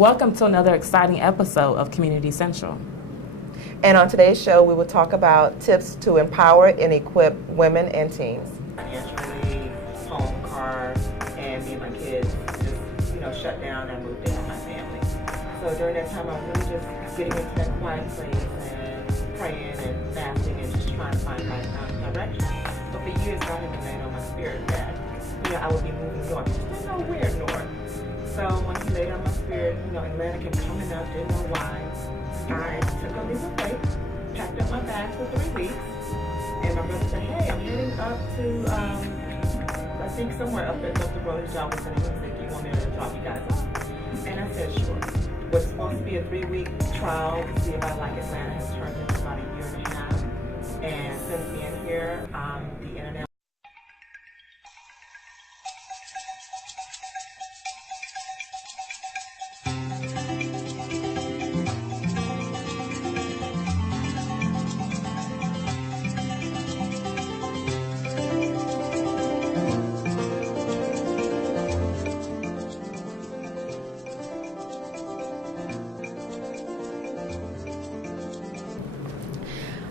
Welcome to another exciting episode of Community Central. And on today's show, we will talk about tips to empower and equip women and teens. Financially, home, car, and me and my kids just, shut down and moved in with my family. So during that time, I was really just getting into that quiet place and praying and fasting and just trying to find my direction. But for years, God had been laying on my spirit that, I would be moving north. I didn't know where north. So when He laid on my spirit, Atlanta kept coming up, didn't know why. I took a leap of faith, packed up my bag for 3 weeks, and my brother said, hey, I'm heading up to, I think somewhere up the road that y'all was saying, he said, do you want me to drop you guys off? And I said, sure. It was supposed to be a 3-week trial to see if I like Atlanta. Has turned into about a year and a half. And since being here, the internet.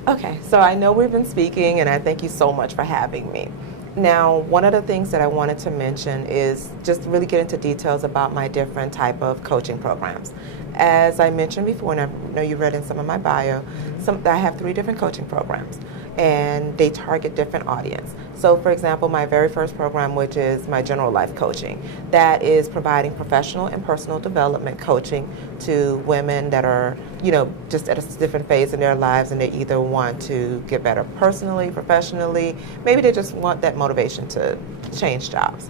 Okay, so I know we've been speaking, and I thank you so much for having me. Now, one of the things that I wanted to mention is just really get into details about my different type of coaching programs. As I mentioned before, and I know you read in some of my bio, I have 3 different coaching programs, and they target different audience. So, for example, my very first program, which is my general life coaching, that is providing professional and personal development coaching to women that are, just at a different phase in their lives, and they either want to get better personally, professionally, maybe they just want that motivation to change jobs.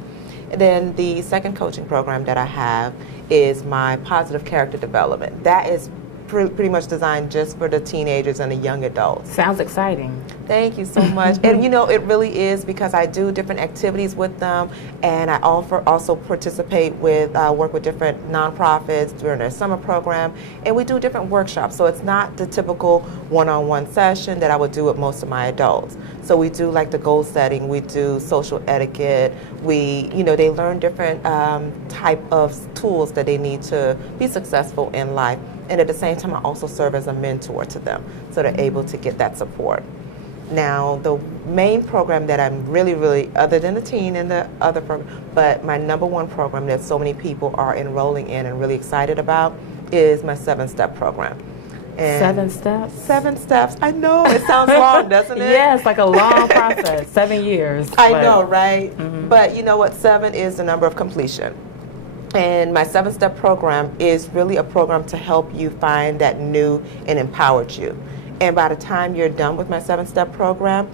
And then the second coaching program that I have is my positive character development. That is pretty much designed just for the teenagers and the young adults. Sounds exciting. Thank you so much. And it really is, because I do different activities with them, and I also participate with, work with different nonprofits during their summer program, and we do different workshops. So it's not the typical one-on-one session that I would do with most of my adults. So we do like the goal setting, we do social etiquette, they learn different type of tools that they need to be successful in life. And at the same time, I also serve as a mentor to them, so they're able to get that support. Now, the main program that I'm really, other than the teen and the other program, but my number one program that so many people are enrolling in and really excited about is my 7-step program. And 7 steps? 7 steps. I know, it sounds long, doesn't it? Yeah, it's like a long process, 7 years. I know, right? Mm-hmm. But you know what? 7 is the number of completion. And my 7-step program is really a program to help you find that new and empowered you. And by the time you're done with my 7-step program,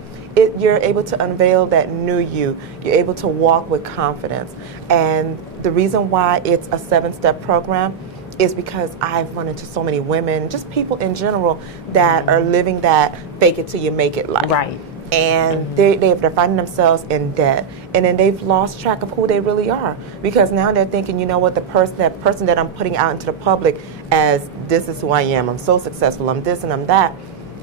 you're able to unveil that new you. You're able to walk with confidence. And the reason why it's a 7-step program is because I've run into so many women, just people in general, that are living that fake it till you make it life. Right. And they're finding themselves in debt, and then they've lost track of who they really are, because now they're thinking, that person that I'm putting out into the public as, this is who I am, I'm so successful, I'm this and I'm that.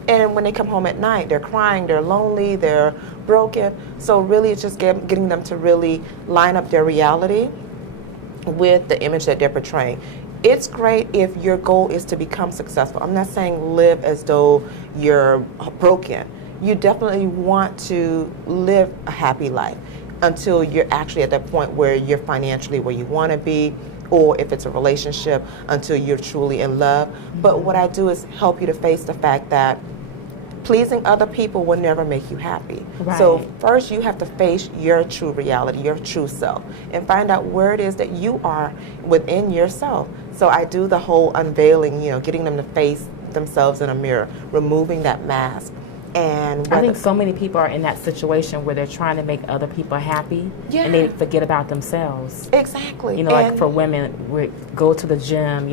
And when they come home at night, they're crying, they're lonely, they're broken. So really it's just getting them to really line up their reality with the image that they're portraying. It's great if your goal is to become successful. I'm not saying live as though you're broken. You definitely want to live a happy life until you're actually at that point where you're financially where you want to be, or if it's a relationship, until you're truly in love. But what I do is help you to face the fact that pleasing other people will never make you happy. Right. So first you have to face your true reality, your true self, and find out where it is that you are within yourself. So I do the whole unveiling, getting them to face themselves in a mirror, removing that mask. And I think so many people are in that situation where they're trying to make other people happy, and they forget about themselves. Exactly. Like for women, we go to the gym,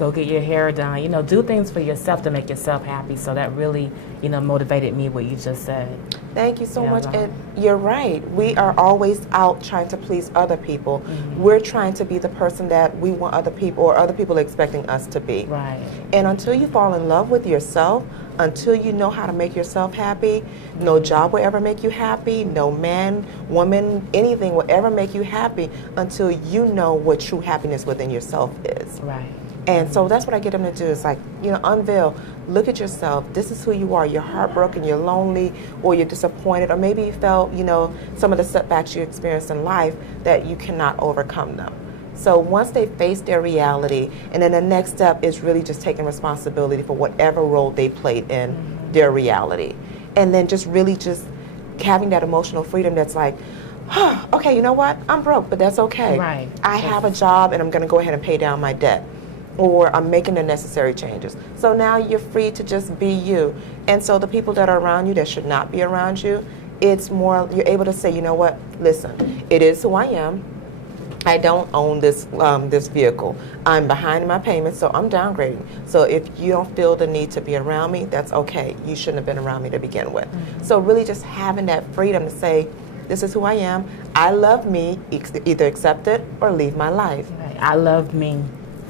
Go get your hair done. You know, do things for yourself to make yourself happy. So that really, you know, motivated me what you just said. Thank you so Yeah, much. right. And you're right. We are always out trying to please other people. Mm-hmm. We're trying to be the person that we want other people or other people are expecting us to be. Right. And until you fall in love with yourself, until you know how to make yourself happy, no job will ever make you happy, no man, woman, anything will ever make you happy until you know what true happiness within yourself is. Right. And so that's what I get them to do. It's like, you know, unveil, look at yourself. This is who you are. You're heartbroken, you're lonely, or you're disappointed, or maybe you felt, you know, some of the setbacks you experienced in life that you cannot overcome them. So once they face their reality, and then the next step is really just taking responsibility for whatever role they played in their reality. And then just really just having that emotional freedom that's like, oh, okay, you know what? I'm broke, but that's okay. Right. I have a job and I'm going to go ahead and pay down my debt. Or I'm making the necessary changes. So now you're free to just be you. And so the people that are around you that should not be around you, it's more, you're able to say, you know what, listen, it is who I am. I don't own this this vehicle. I'm behind in my payments, so I'm downgrading. So if you don't feel the need to be around me, that's okay. You shouldn't have been around me to begin with. Mm-hmm. So really just having that freedom to say, this is who I am. I love me. Either accept it or leave my life. Right. I love me.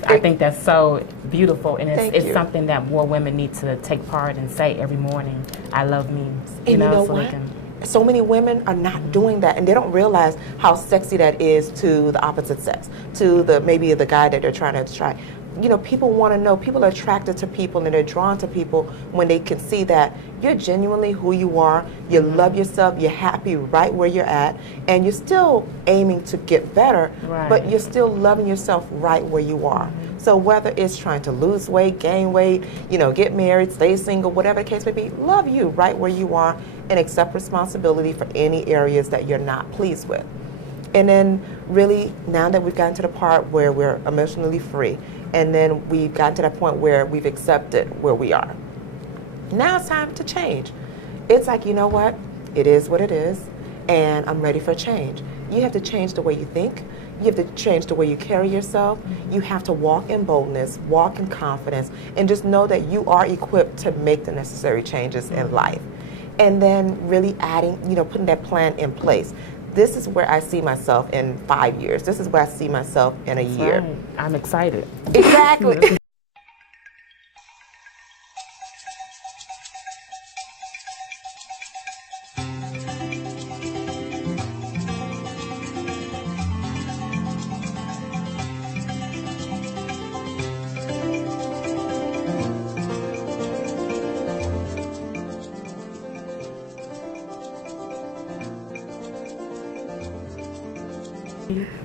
I think that's so beautiful, and it's something that more women need to take part and say every morning. I love me. You know so what? they can. So many women are not doing that, and they don't realize how sexy that is to the opposite sex, to the maybe the guy that they're trying to try. You know, people want to know, people are attracted to people and they're drawn to people when they can see that you're genuinely who you are, you love yourself, you're happy right where you're at, and you're still aiming to get better, but you're still loving yourself right where you are. So whether it's trying to lose weight, gain weight, you know, get married, stay single, whatever the case may be, love you right where you are and accept responsibility for any areas that you're not pleased with. And then really, now that we've gotten to the part where we're emotionally free, and then we've gotten to that point where we've accepted where we are, now it's time to change. It's like, you know what? It is what it is, and I'm ready for change. You have to change the way you think. You have to change the way you carry yourself. You have to walk in boldness, walk in confidence, and just know that you are equipped to make the necessary changes in life. And then really adding, you know, putting that plan in place. This is where I see myself in 5 years. This is where I see myself in a year. Right. I'm excited. Exactly.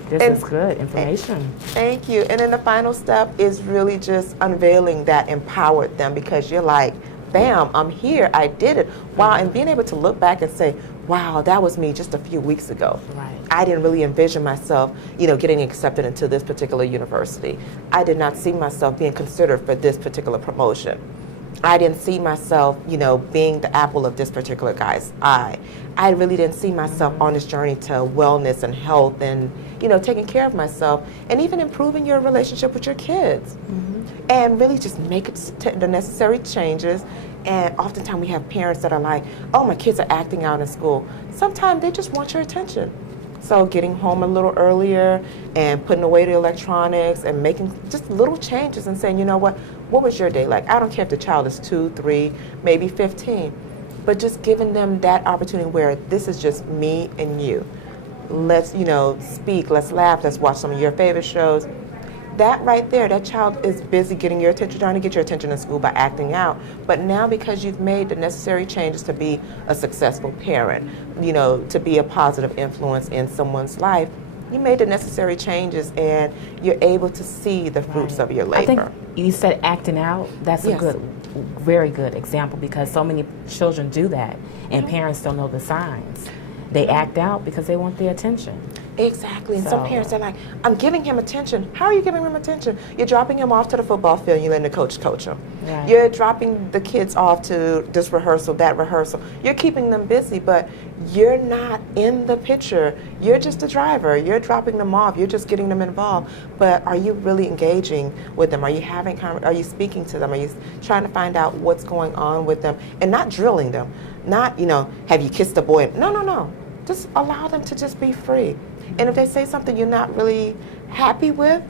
This is good information. Thank you. And then the final step is really just unveiling that empowered them, because you're like, bam, I'm here, I did it. Wow, and being able to look back and say, wow, that was me just a few weeks ago. Right. I didn't really envision myself, you know, getting accepted into this particular university. I did not see myself being considered for this particular promotion. I didn't see myself, you know, being the apple of this particular guy's eye. I really didn't see myself on this journey to wellness and health and, you know, taking care of myself and even improving your relationship with your kids. And really just make the necessary changes. And oftentimes we have parents that are like, oh, my kids are acting out in school. Sometimes they just want your attention. So getting home a little earlier and putting away the electronics and making just little changes and saying, you know what was your day like? I don't care if the child is 2, 3, maybe 15, but just giving them that opportunity where this is just me and you. Let's, you know, speak, let's laugh, let's watch some of your favorite shows. That right there, that child is busy getting your attention, trying to get your attention in school by acting out. But now because you've made the necessary changes to be a successful parent, you know, to be a positive influence in someone's life, you made the necessary changes and you're able to see the fruits of your labor. I think you said acting out. That's a good, very good example, because so many children do that and parents don't know the signs. They act out because they want the attention. Exactly. And some parents are like, I'm giving him attention. How are you giving him attention? You're dropping him off to the football field and you're letting the coach him. Right. You're dropping the kids off to this rehearsal, that rehearsal. You're keeping them busy, but you're not in the picture. You're just a driver. You're dropping them off. You're just getting them involved. But are you really engaging with them? Are you speaking to them? Are you trying to find out what's going on with them and not drilling them? Not, have you kissed a boy? No. Just allow them to just be free. And if they say something you're not really happy with,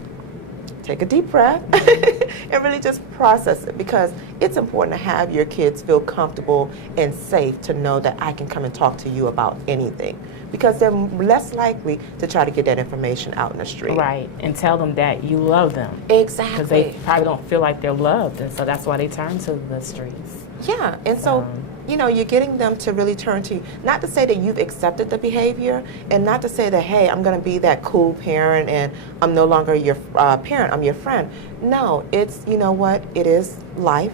take a deep breath and really just process it, because it's important to have your kids feel comfortable and safe to know that I can come and talk to you about anything, because they're less likely to try to get that information out in the street. Right, and tell them that you love them. Exactly. Because they probably don't feel like they're loved, and so that's why they turn to the streets. Yeah, and so you're getting them to really turn to you. Not to say that you've accepted the behavior, and not to say that, hey, I'm going to be that cool parent and I'm no longer your parent, I'm your friend. No, it's, it is life.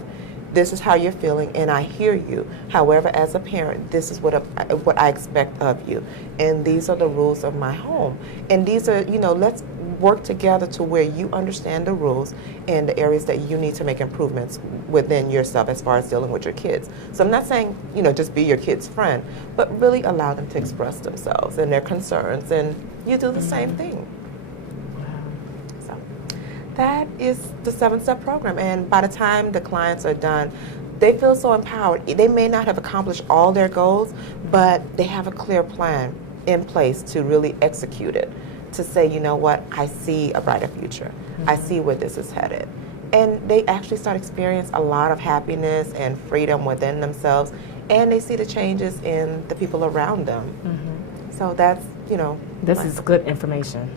This is how you're feeling, and I hear you. However, as a parent, this is what I expect of you. And these are the rules of my home. And these are, let's work together to where you understand the rules and the areas that you need to make improvements within yourself as far as dealing with your kids. So I'm not saying, just be your kid's friend, but really allow them to express themselves and their concerns, and you do the same thing. So that is the 7-step program, and by the time the clients are done, they feel so empowered. They may not have accomplished all their goals, but they have a clear plan in place to really execute it, to say, you know what, I see a brighter future. I see where this is headed. And they actually start experiencing a lot of happiness and freedom within themselves, and they see the changes in the people around them. So that's, This is good information.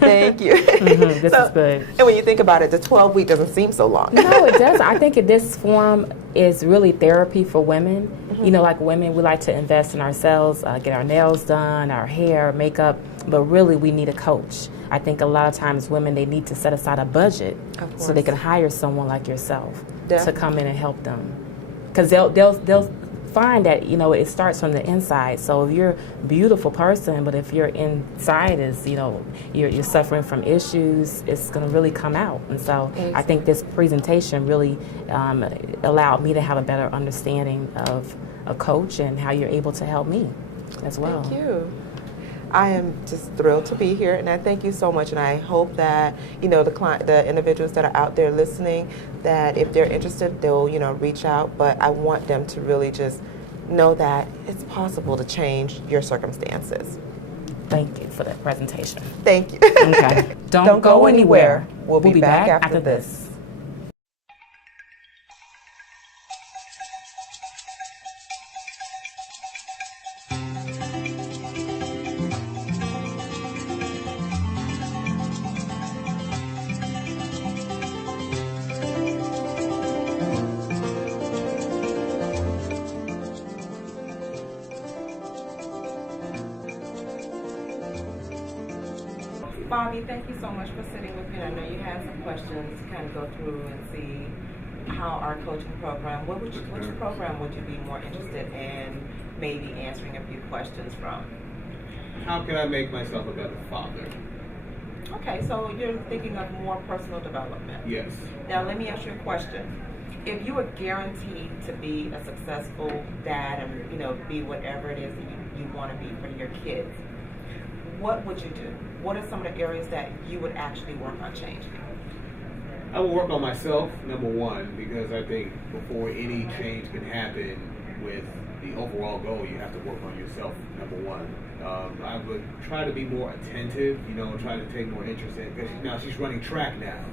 Thank you. This is good. And when you think about it, the 12-week doesn't seem so long. No, it doesn't. I think this forum is really therapy for women. Like women, we like to invest in ourselves, get our nails done, our hair, makeup, but really we need a coach. I think a lot of times women, they need to set aside a budget so they can hire someone like yourself to come in and help them. Because they'll find that, it starts from the inside. So if you're a beautiful person, but if your inside is, you're suffering from issues, it's going to really come out. And so I think this presentation really allowed me to have a better understanding of a coach and how you're able to help me as well. Thank you. I am just thrilled to be here, and I thank you so much. And I hope that the individuals that are out there listening, that if they're interested, they'll reach out. But I want them to really just know that it's possible to change your circumstances. Thank you for that presentation. Thank you. Okay. Don't go anywhere. We'll be back after this. Bobby, thank you so much for sitting with me. I know you had some questions to kind of go through and see how our coaching program, which program would you be more interested in maybe answering a few questions from? How can I make myself a better father? Okay, so you're thinking of more personal development. Yes. Now let me ask you a question. If you were guaranteed to be a successful dad and be whatever it is that you want to be for your kids, what would you do? What are some of the areas that you would actually work on changing? I would work on myself, number one, because I think before any change can happen with the overall goal, you have to work on yourself, number one. I would try to be more attentive, try to take more interest in, because now she's running track now.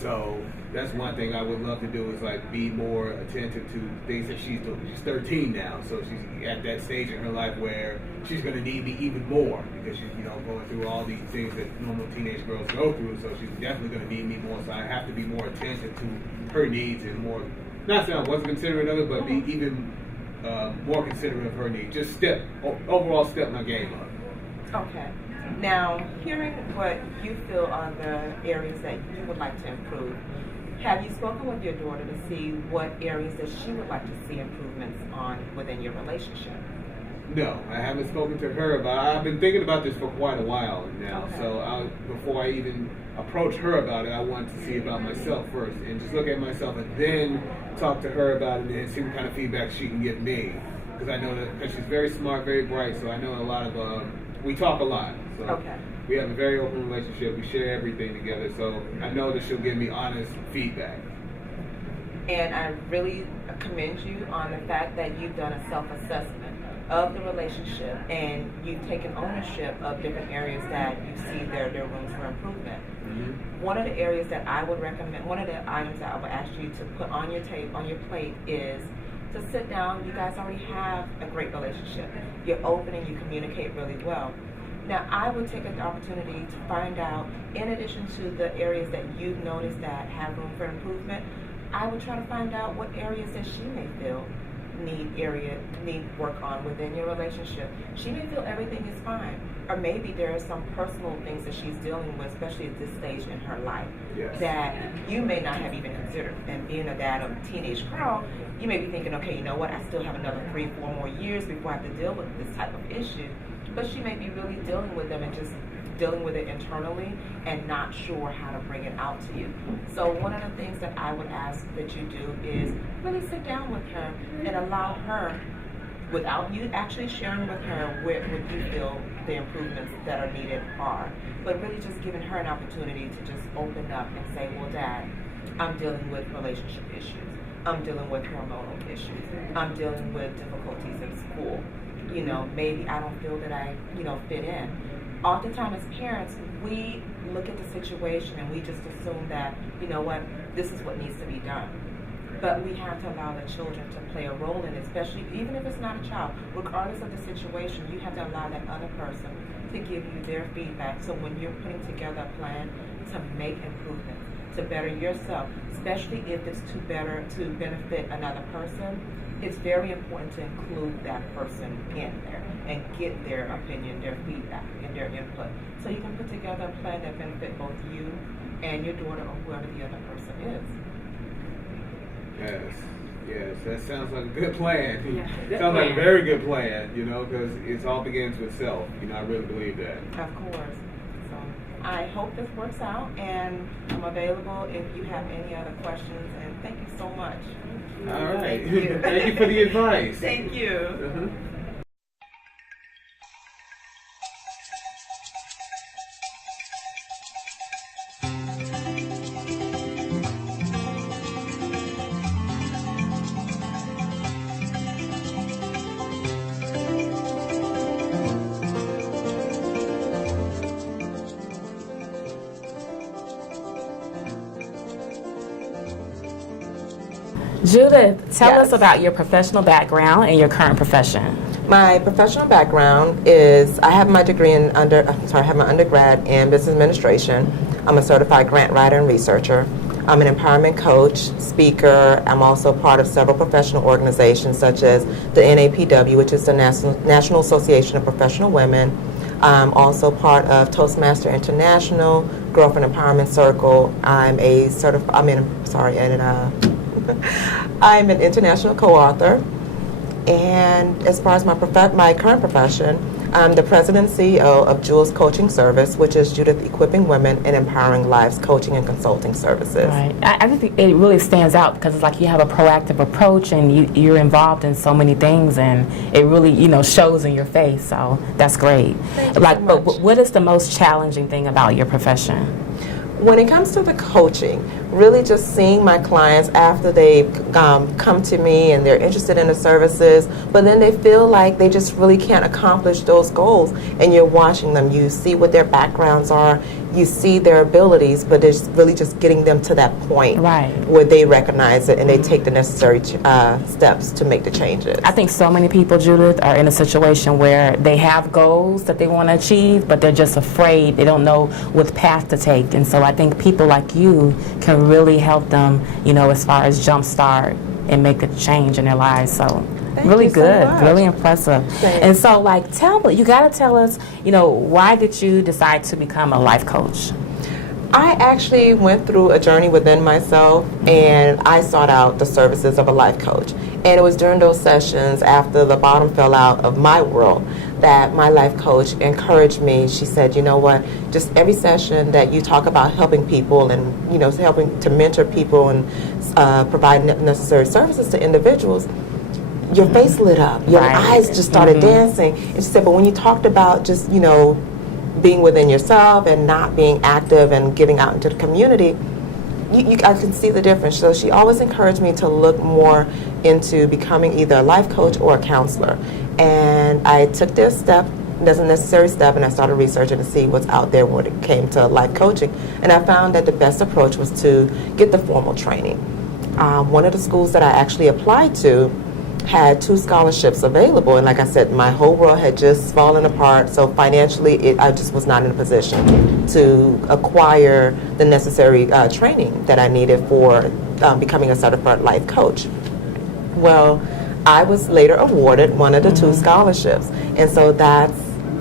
So that's one thing I would love to do, is like be more attentive to things that she's doing. She's 13 now, so she's at that stage in her life where she's going to need me even more, because she's going through all these things that normal teenage girls go through. So she's definitely going to need me more. So I have to be more attentive to her needs, and more, not saying I wasn't considerate of it, but be even more considerate of her needs. Just overall step my game up. Okay. Now, hearing what you feel are the areas that you would like to improve, have you spoken with your daughter to see what areas that she would like to see improvements on within your relationship? No, I haven't spoken to her about it. I've been thinking about this for quite a while now. Okay. So before I even approach her about it, I wanted to see about myself first and just look at myself and then talk to her about it and see what kind of feedback she can give me. Because I know that cause she's very smart, very bright, so I know a lot of, we talk a lot. So Okay. we have a very open relationship. We share everything together. So I know that she'll give me honest feedback. And I really commend you on the fact that you've done a self-assessment of the relationship and you've taken ownership of different areas that you see there are rooms for improvement. Mm-hmm. One of the areas that I would recommend, one of the items that I would ask you to put on your plate is to sit down. You guys already have a great relationship. You're open and you communicate really well. Now, I would take an opportunity to find out, in addition to the areas that you've noticed that have room for improvement, I would try to find out what areas that she may feel need work on within your relationship. She may feel everything is fine, or maybe there are some personal things that she's dealing with, especially at this stage in her life, Yes. that you may not have even considered. And being a dad of a teenage girl, you may be thinking, okay, you know what, I still have another 3-4 more years before I have to deal with this type of issue. But she may be really dealing with them and just dealing with it internally and not sure how to bring it out to you. So one of the things that I would ask that you do is really sit down with her and allow her, without you actually sharing with her what you feel the improvements that are needed are, but really just giving her an opportunity to just open up and say, well, Dad, I'm dealing with relationship issues. I'm dealing with hormonal issues. I'm dealing with difficulties in school. You know, maybe I don't feel that I, fit in. Oftentimes as parents, we look at the situation and we just assume that, you know what, this is what needs to be done. But we have to allow the children to play a role in it, especially even if it's not a child. Regardless of the situation, you have to allow that other person to give you their feedback. So when you're putting together a plan to make improvements, to better yourself, especially if it's to benefit another person, it's very important to include that person in there and get their opinion, their feedback, and their input. So you can put together a plan that benefits both you and your daughter or whoever the other person is. Yes, that sounds like a good plan. Good Sounds like a plan. very good plan, because it all begins with self. I really believe that. Of course. So I hope this works out, and I'm available if you have any other questions, and thank you so much. All right. Thank you. Thank you for the advice. Thank you. Uh-huh. Judith, tell Yes. us about your professional background and your current profession. My professional background is I have my degree I have my undergrad in business administration. I'm a certified grant writer and researcher. I'm an empowerment coach, speaker. I'm also part of several professional organizations such as the NAPW, which is the National Association of Professional Women. I'm also part of Toastmaster International, Girlfriend Empowerment Circle. I'm an international co-author. And as far as my current profession, I'm the president and CEO of Jules Coaching Service, which is Judith equipping women and empowering lives coaching and consulting services. Right. I think it really stands out because it's like you have a proactive approach and you're involved in so many things, and it really, shows in your face. So that's great. Thank you so But much. what is the most challenging thing about your profession? When it comes to the coaching, really just seeing my clients after they come to me and they're interested in the services, but then they feel like they just really can't accomplish those goals, and you're watching them. You see what their backgrounds are, you see their abilities, but it's really just getting them to that point Right. where they recognize it and they take the necessary steps to make the changes. I think so many people, Judith, are in a situation where they have goals that they want to achieve, but they're just afraid. They don't know what path to take. And so I think people like you can really help them, as far as jumpstart and make a change in their lives. So Thank really you so good, much. really impressive. Thanks. And so, you got to tell us, why did you decide to become a life coach? I actually went through a journey within myself, and I sought out the services of a life coach. And it was during those sessions, after the bottom fell out of my world, that my life coach encouraged me. She said, you know what, just every session that you talk about helping people and, you know, helping to mentor people and provide necessary services to individuals, your face lit up, your eyes just started dancing. And she said, but when you talked about just, you know, being within yourself and not being active and giving out into the community, I can see the difference. So she always encouraged me to look more into becoming either a life coach or a counselor. And I took this step, as a necessary step, and I started researching to see what's out there when it came to life coaching. And I found that the best approach was to get the formal training. One of the schools that I actually applied to had 2 scholarships available, and like I said, my whole world had just fallen apart, so financially I just was not in a position to acquire the necessary training that I needed for becoming a certified life coach. Well, I was later awarded one of the 2 scholarships, and so that's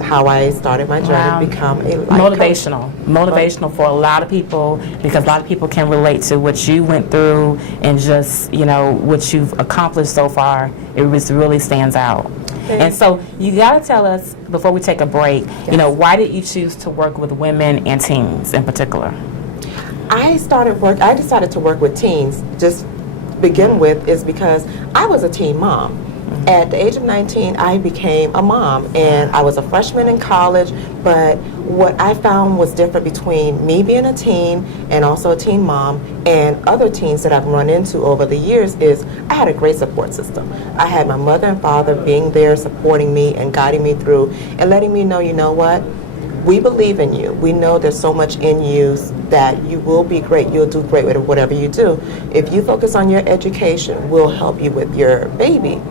how I started my journey to become a life motivational. coach. Motivational for a lot of people, because a lot of people can relate to what you went through and just, you know, what you've accomplished so far. It just really stands out. And so you got to tell us, before we take a break, you know, why did you choose to work with women and teens in particular? I decided to work with teens, just begin with, is because I was a teen mom. At the age of 19, I became a mom, and I was a freshman in college, but what I found was different between me being a teen and also a teen mom and other teens that I've run into over the years is I had a great support system. I had my mother and father being there, supporting me and guiding me through and letting me know, you know what, we believe in you. We know there's so much in you that you will be great. You'll do great with whatever you do. If you focus on your education, we'll help you with your baby.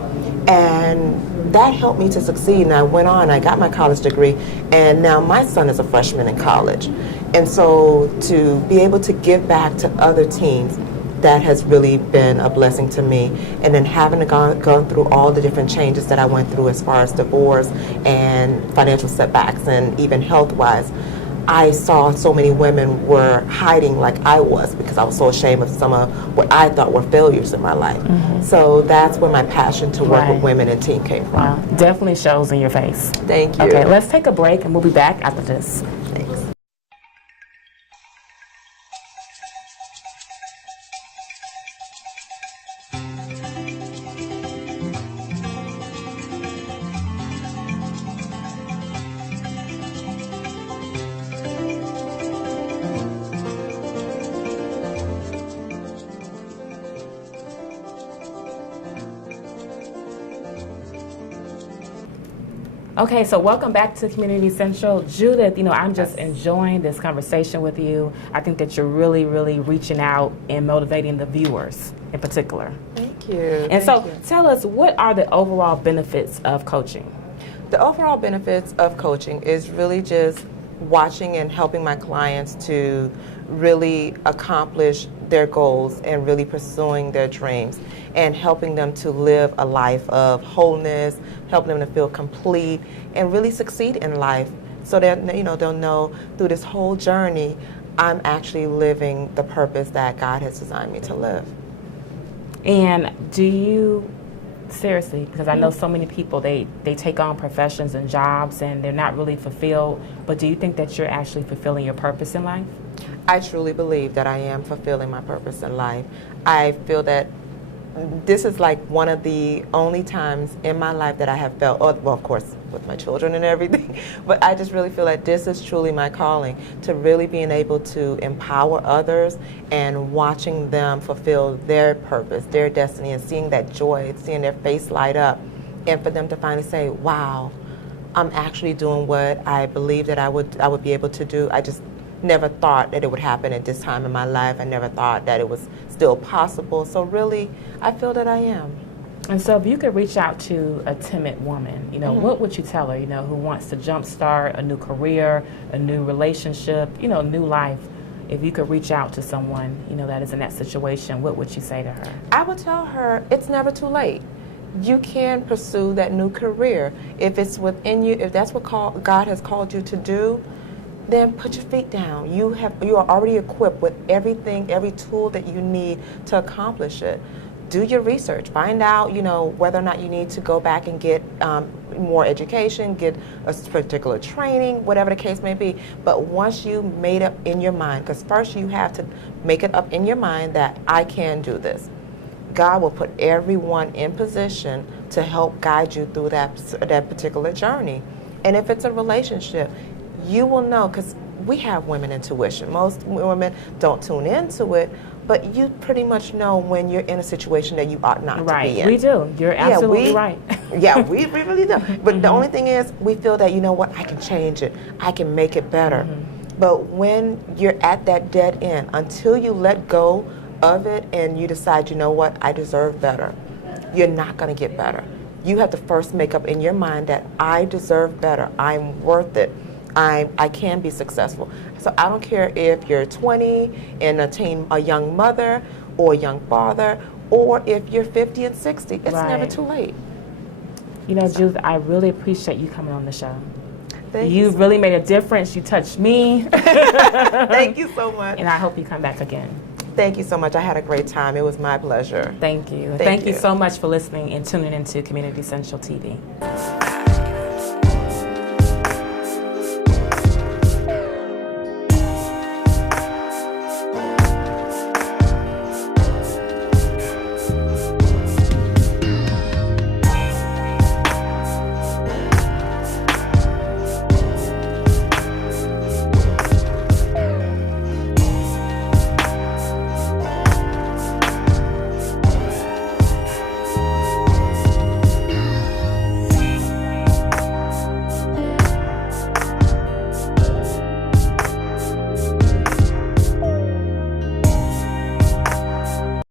And that helped me to succeed. And I went on, I got my college degree, and now my son is a freshman in college. And so to be able to give back to other teens, that has really been a blessing to me. And then having to gone through all the different changes that I went through as far as divorce and financial setbacks and even health-wise, I saw so many women were hiding like I was because I was so ashamed of some of what I thought were failures in my life. So that's where my passion to work with women and teen came from. Wow, definitely shows in your face. Thank you. Okay, let's take a break and we'll be back after this. Thanks. Okay, so welcome back to Community Central. Judith, you know, I'm just enjoying this conversation with you. I think that you're really, really reaching out and motivating the viewers in particular. Thank you. And so tell us, what are the overall benefits of coaching? The overall benefits of coaching is really just watching and helping my clients to really accomplish their goals and really pursuing their dreams and helping them to live a life of wholeness, helping them to feel complete and really succeed in life so that, you know, they'll know through this whole journey I'm actually living the purpose that God has designed me to live. And do you, seriously, because I know so many people, they take on professions and jobs and they're not really fulfilled, but do you think that you're actually fulfilling your purpose in life? I truly believe that I am fulfilling my purpose in life. I feel that this is like one of the only times in my life that I have felt, well, of course, with my children and everything, but I just really feel like this is truly my calling, to really being able to empower others and watching them fulfill their purpose, their destiny, and seeing that joy, seeing their face light up, and for them to finally say, wow, I'm actually doing what I believe that I would be able to do. I just never thought that it would happen at this time in my life. I never thought that it was still possible. So really, I feel that I am. And so if you could reach out to a timid woman, you know, what would you tell her, you know, who wants to jumpstart a new career, a new relationship, you know, new life? If you could reach out to someone, you know, that is in that situation, what would you say to her? I would tell her it's never too late. You can pursue that new career. If it's within you, if that's what God has called you to do, then put your feet down. You are already equipped with everything, every tool that you need to accomplish it. do your research. Find out, whether or not you need to go back and get more education, get a particular training, whatever the case may be. But once you made up in your mind, because first you have to make it up in your mind that I can do this. God will put everyone in position to help guide you through that particular journey. And if it's a relationship, you will know, because we have women intuition. Most women don't tune into it, but you pretty much know when you're in a situation that you ought not to be in. We do. You're absolutely right. Yeah, we really do. But the only thing is, we feel that, I can change it. I can make it better. But when you're at that dead end, until you let go of it and you decide, I deserve better, you're not going to get better. You have to first make up in your mind that I deserve better. I'm worth it. I can be successful. So I don't care if you're 20 and a young mother or a young father, or if you're 50 and 60. It's never too late. Judith, I really appreciate you coming on the show. Thank you you so really made a difference. You touched me. Thank you so much. And I hope you come back again. Thank you so much. I had a great time. It was my pleasure. Thank you. Thank you so much for listening and tuning into Community Central TV.